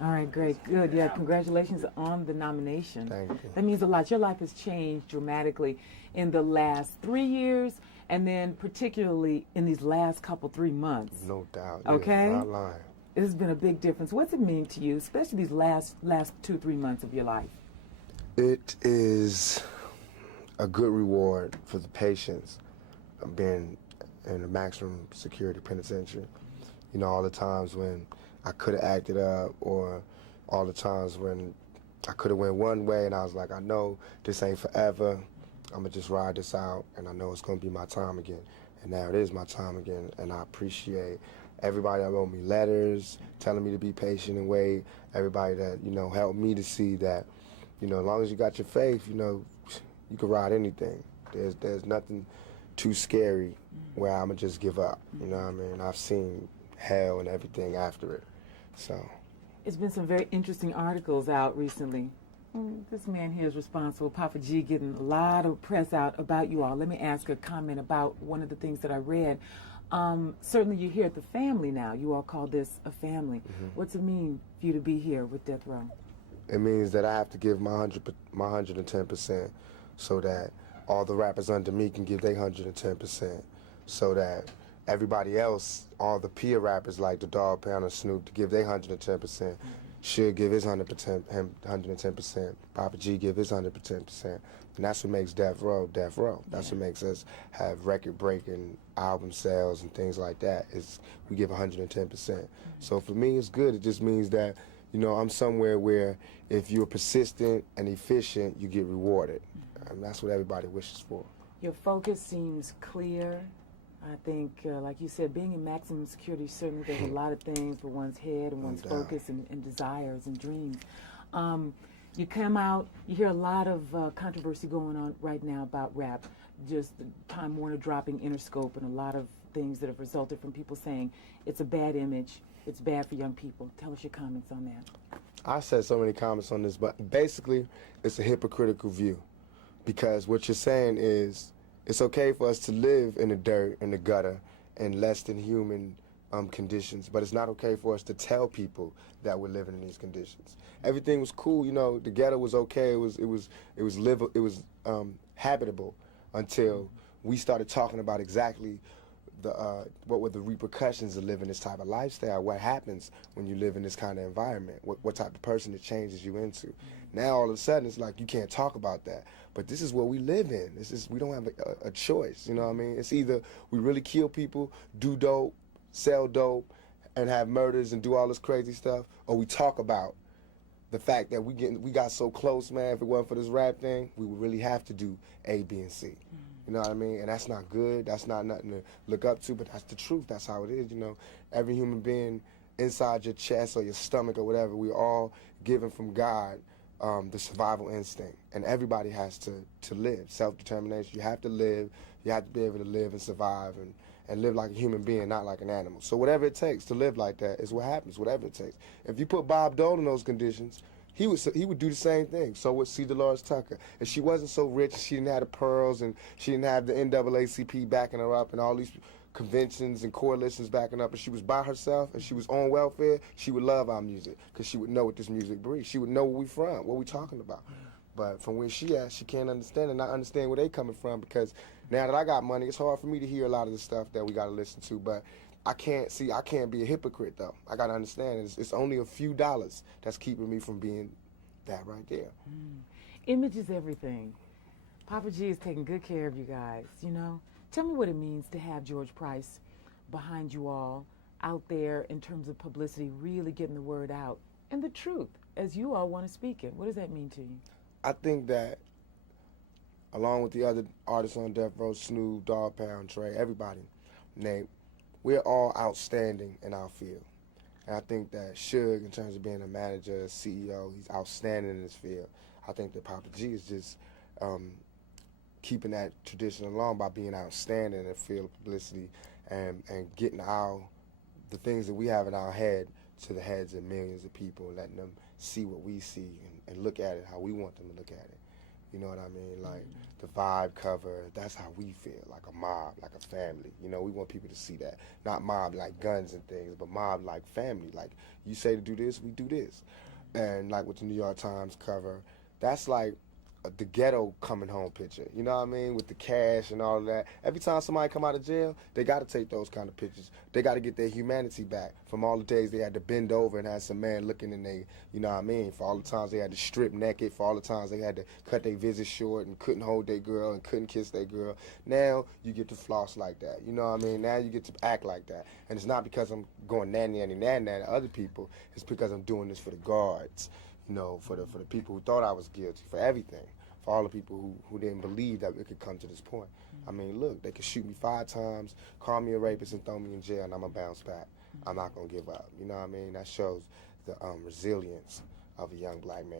All right, great, good. Yeah, congratulations on the nomination. Thank you. That means a lot. Your life has changed dramatically in the last 3 years, and then particularly in these last couple 3 months. No doubt. Okay? You're not lying. It has been a big difference. What's it mean to you, especially these last 2-3 months of your life? It is a good reward for the patients of being in a maximum security penitentiary. You know, all the times when I could have acted up, or all the times when I could have went one way and I was like, I know this ain't forever. I'm gonna just ride this out, and I know it's gonna be my time again. And now it is my time again, and I appreciate everybody that wrote me letters, telling me to be patient and wait, everybody that, you know, helped me to see that, you know, as long as you got your faith, you know, you can ride anything. There's nothing too scary where I'm gonna just give up, you know what I mean? I've seen hell and everything after it, so. It's been some very interesting articles out recently. This man here is responsible, Papa G, getting a lot of press out about you all. Let me ask a comment about one of the things that I read. Certainly you're here at the family now. You all call this a family. What's it mean for you to be here with Death Row? It means that I have to give my 110% so that all the rappers under me can give their 110%, so that everybody else, all the peer rappers like the Dog Pound and Snoop, to give their 110%, should give his 110%, Papa G give his 110%, and that's what makes Death Row Death Row. That's what makes us have record-breaking album sales and things like that. Is we give 110%. So for me, it's good. It just means that, you know, I'm somewhere where if you're persistent and efficient, you get rewarded. And that's what everybody wishes for. Your focus seems clear. I think, like you said, being in maximum security, certainly there's a lot of things for one's head and one's focus and desires and dreams. You come out, you hear a lot of controversy going on right now about rap, just Time Warner dropping Interscope and a lot of things that have resulted from people saying it's a bad image, it's bad for young people. Tell us your comments on that. I said so many comments on this, but basically it's a hypocritical view, because what you're saying is it's okay for us to live in the dirt, in the gutter, in less than human conditions, but it's not okay for us to tell people that we're living in these conditions. Everything was cool, you know. The ghetto was okay. It was habitable until we started talking about exactly what were the repercussions of living this type of lifestyle. What happens when you live in this kind of environment? What type of person it changes you into? Now all of a sudden it's like you can't talk about that. But this is what we live in. We don't have a choice. You know what I mean? It's either we really kill people, do dope, sell dope, and have murders and do all this crazy stuff, or we talk about the fact that we got so close, man. If it wasn't for this rap thing, we would really have to do A, B, and C. You know what I mean? And that's not good. That's not nothing to look up to, but that's the truth. That's how it is, you know. Every human being inside your chest or your stomach or whatever, we're all given from God the survival instinct. And everybody has to live. Self-determination. You have to live. You have to be able to live and survive and live like a human being, not like an animal. So whatever it takes to live like that is what happens, whatever it takes. If you put Bob Dole in those conditions, he would do the same thing. So would C. Dolores Tucker. If she wasn't so rich, she didn't have the pearls, and she didn't have the NAACP backing her up, and all these conventions and coalitions backing up, and she was by herself, and she was on welfare, she would love our music, because she would know what this music breeds. She would know where we from, what we talking about. But from where she at, she can't understand and not understand where they coming from, because now that I got money, it's hard for me to hear a lot of the stuff that we got to listen to. But I can't be a hypocrite, though. I got to understand it's only a few dollars that's keeping me from being that right there. Image is everything. Papa G is taking good care of you guys, you know. Tell me what it means to have George Price behind you all out there in terms of publicity, really getting the word out and the truth as you all want to speak it. What does that mean to you? I think that along with the other artists on Death Row, Snoop, Dog Pound, Trey, everybody, Nate, we're all outstanding in our field. And I think that Suge, in terms of being a manager, CEO, he's outstanding in his field. I think that Papa G is just keeping that tradition along by being outstanding in the field of publicity and getting the things that we have in our head to the heads of millions of people, and letting them see what we see and look at it how we want them to look at it. You know what I mean? Like the vibe cover, that's how we feel, like a mob, like a family. You know, we want people to see that. Not mob like guns and things, but mob like family. Like you say to do this, we do this. And like with the New York Times cover, that's like the ghetto coming home picture. You know what I mean? With the cash and all of that. Every time somebody come out of jail, they got to take those kind of pictures. They got to get their humanity back from all the days they had to bend over and have some man looking in they, you know what I mean? For all the times they had to strip naked, for all the times they had to cut their visit short and couldn't hold their girl and couldn't kiss their girl. Now you get to floss like that. You know what I mean? Now you get to act like that. And it's not because I'm going nanny to other people. It's because I'm doing this for the guards. You know, for the people who thought I was guilty, for everything, for all the people who didn't believe that it could come to this point. I mean, look, they could shoot me 5 times, call me a rapist, and throw me in jail, and I'm gonna bounce back. I'm not gonna give up. You know what I mean? That shows the resilience of a young black man.